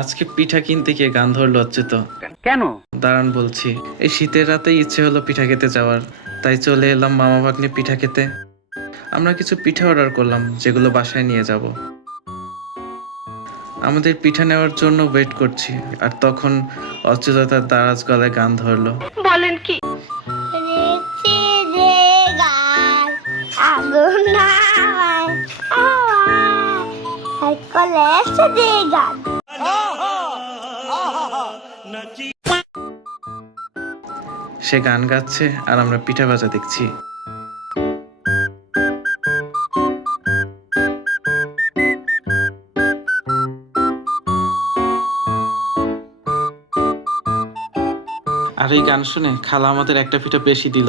আজকে পিঠা কিনতে গিয়ে গান ধরলো হচ্ছে তো। কেন? দাঁড়ান বলছি। এই শীতের রাতেই ইচ্ছে হলো পিঠা খেতে যাওয়ার, তাই চলে এলাম মামা ভাগ্নে পিঠা খেতে। আমরা কিছু পিঠা অর্ডার করলাম যেগুলো বাসায় নিয়ে যাব। আমাদের পিঠা নেওয়ার জন্য ওয়েট করছি, আর তখন অচ্যুতা তার দারাজ গলায় গান ধরলো। বলেন কি? রেখে দে গান আগুন নামায় আর কলেজে দে গান। সে গান গাচ্ছে আর আমরা পিঠা ভাজা দেখছি। আর এই গান শুনে খালা আমাদের একটা পিঠা বেশি দিল।